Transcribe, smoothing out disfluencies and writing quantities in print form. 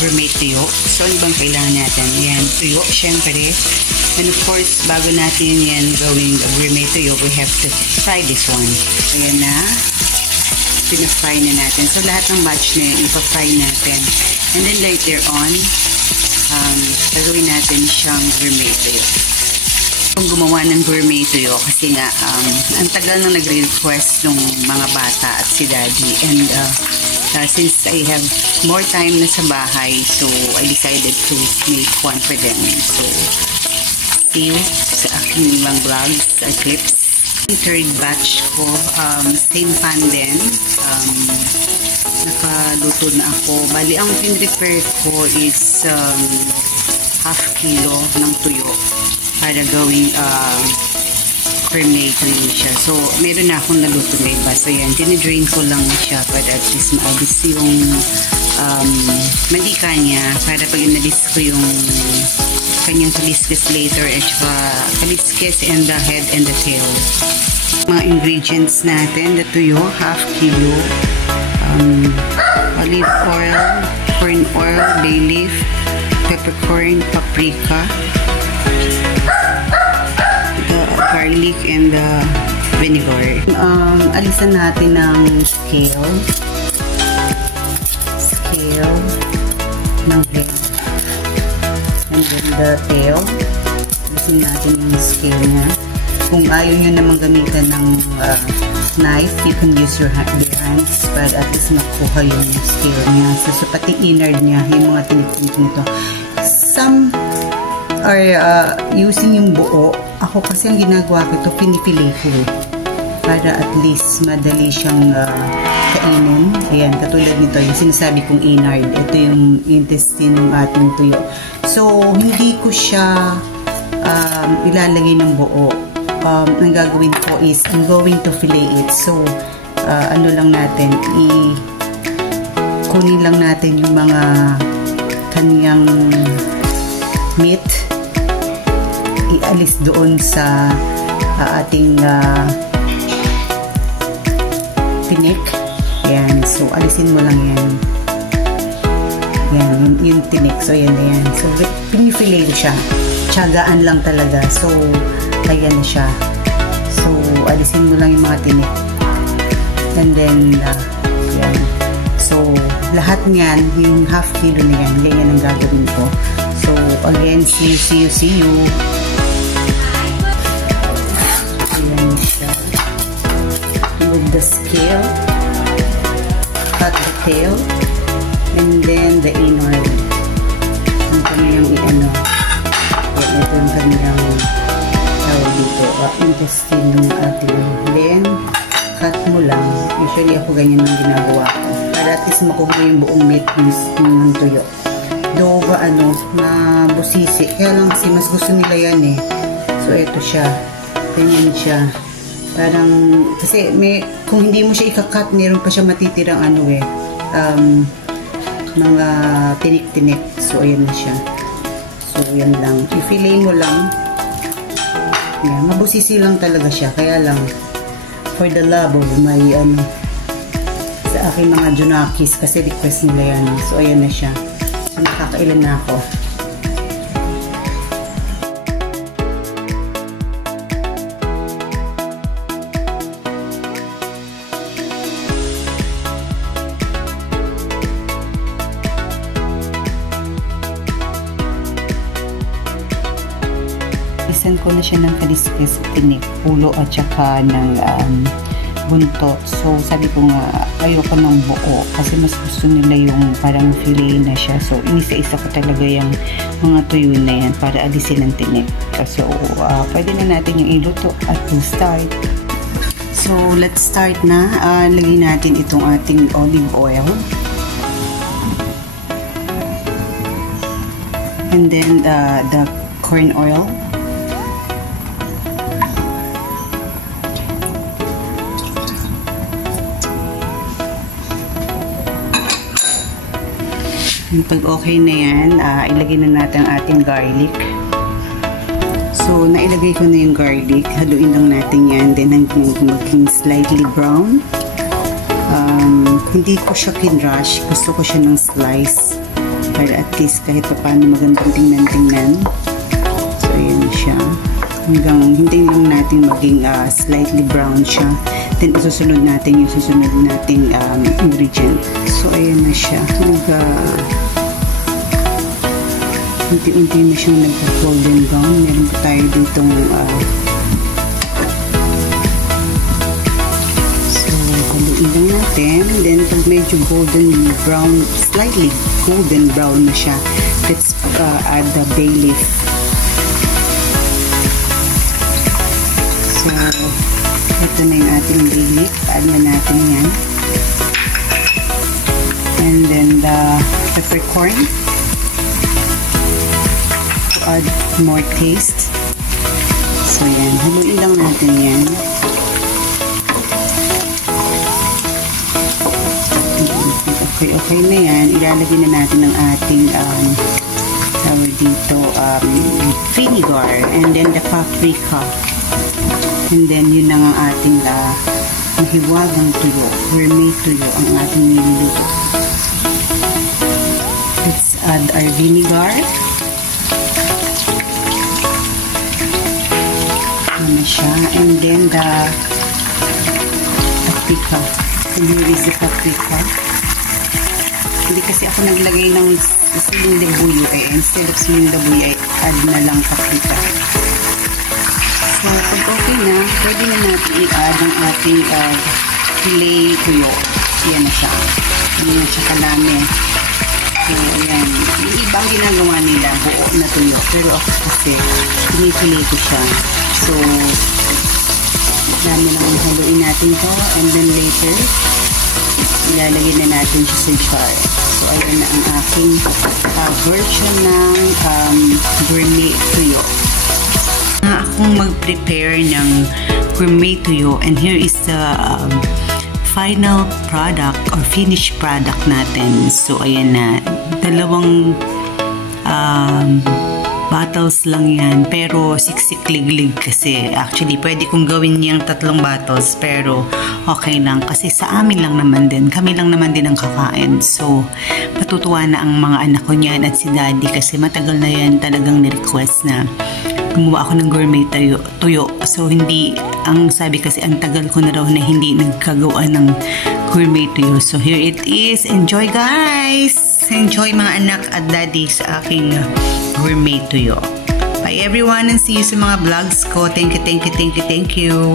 gourmet tuyo. So, ano bang kailangan natin? Yan, tuyo, syempre. And of course, bago natin yan gawing gourmet tuyo, we have to fry this one. Ayan na. Pina-fry na natin. So, lahat ng batch na yun, ipa-fry natin. And then later on, gagawin natin siyang gourmet tuyo. Kung gumawa ng gourmet tuyo, kasi nga, ang tagal nang nagre-request ng mga bata at si Daddy. And since I have more time na sa bahay, so I decided to make one for them. So, see you sa aking ibang vlogs or clips. Third batch ko, same pan din. Nakaluto na ako. Bali, ang pin-prepare ko is half kilo ng tuyo para gawing gourmet tuyo siya. So, meron na akong naluto na iba. So, yan, dinidrain ko lang siya para at least maubos yung mantika niya para pag inalis ko yung kanyang kaliskis later at saka kaliskis and the head and the tail. Mga ingredients natin, the tuyo, half kilo, olive oil, corn oil, bay leaf, peppercorn, paprika, the garlic and the vinegar. Alisan natin ng scale ng head. And then the tail, alisin natin yung scale niya. Kung ayaw nyo naman gamitan ng knife, you can use your hands para at least makuha yung scale niya. So, pati innard niya, yung mga tinitik nito. Some are using yung buo. Ako kasi ang ginagawa ko ito, pinipili ko para at least madali siyang kainin. Ayan, katulad nito, yung sinasabi kong innard. Ito yung intestine ng ating tuyo. So, hindi ko siya ilalagay ng buo. Ang gagawin ko is, I'm going to fillet it. So, ano lang natin, kunin lang natin yung mga kaniyang meat, ialis doon sa ating tinik. Ayan, so alisin mo lang yan. Yan, yung tinik. So, yan na yan. So, pinifillet siya. Tiyagaan lang talaga. So, ayan na siya. So, alisin mo lang yung mga tinik. And then, yan. So, lahat niyan, yung half kilo na yan, ganyan ang gagawin ko. So, again, see you. Ayan siya. With the scale, cut the tail, and then the innard. Ang kanyang i-ano. Ito yung kanyang dito, intestine ng ating. Then, cut mo lang. Usually ako ganyan ang ginagawa ko. Para at least makuha yung buong meat ng tuyo. Though ba busisi. Kaya lang kasi mas gusto nila yan eh. So, ito siya. Ganyan siya. Parang, kasi kung hindi mo siya ikakat, meron pa siya matitirang mga tinik-tinik. So, ayan na siya. So, yan lang. I-fillet mo lang. Yan, mabusisi lang talaga siya. Kaya lang, for the love of my, sa aking mga junakis, kasi request nila yan. So, ayan na siya. So, nakakailan na ako. Isan ko na siya ng kaliskis, tinik, ulo at saka ng buntot. So, sabi ko nga, ayoko ng buo kasi mas gusto nila yung parang fillet na siya. So, inisa-isa ko talaga yung mga tuyo na yan para alisin ang tinik. So, pwede na natin yung iluto at we'll start. So, let's start na. Lagyan natin itong ating olive oil. And then, the corn oil. Pag okay na yan, ilagay na natin ang ating garlic. So, nailagay ko na yung garlic. Haluin lang natin yan. Then, hanggang maging slightly brown. Hindi ko siya kinrush. Gusto ko siya ng slice. para at least kahit paano magandang tingnan. So, ayan siya. Hanggang hintayin lang natin maging slightly brown siya. Then, isusunod natin yung susunod nating ingredient. So, ayan na siya. Unti-unti na siyang nagpa-golden brown. Meron pa tayo ditong haluin lang natin. Then, pag medyo golden brown, slightly golden brown na siya, let's add the bay leaf. So, ito na yung ating bay leaf. Add na natin yan. And then, the peppercorn to add more taste. So, yan. Haluin lang natin yan. Okay na yan. Ilalagay na natin ang ating tawag dito vinegar, and then the paprika, and then yun ang ating mahiwagang tuyo, gourmet tuyo ang ating niluluto. Let's add our vinegar. Ano siya, and then the paprika. Hindi si paprika. Hindi kasi ako naglagay ng siling labuyo instead of siling labuyo add na lang paprika. So, pag okay na, pwede na natin i-add ang ating filet tuyo. Yan na siya. Yan na siya kalami. So, ayan. Yung ibang ginagawa nila, buo na tuyo. Pero ako kasi, pinipili ko siya. So, dami lang haluin natin to, and then later, ilalagay na natin siya sa jar. So, ayan na ang aking version ng gourmet tuyo. Akong mag-prepare ng gourmet tuyo, and here is the final product or finished product natin. So, ayan na. Dalawang bottles lang yan, pero siksik-liglig kasi. Actually, pwede kong gawin niyang 3 bottles, pero okay lang kasi sa amin lang naman din. Kami lang naman din ang kakain. So, matutuwa na ang mga anak ko niyan at si daddy kasi matagal na yan talagang ni-request na gumawa ako ng gourmet tuyo. So, hindi, ang sabi kasi ang tagal ko na raw na hindi nagkagawa ng gourmet tuyo. So, here it is. Enjoy, guys! Enjoy mga anak at daddy sa aking gourmet tuyo. Bye everyone, and see you sa mga vlogs ko. Thank you.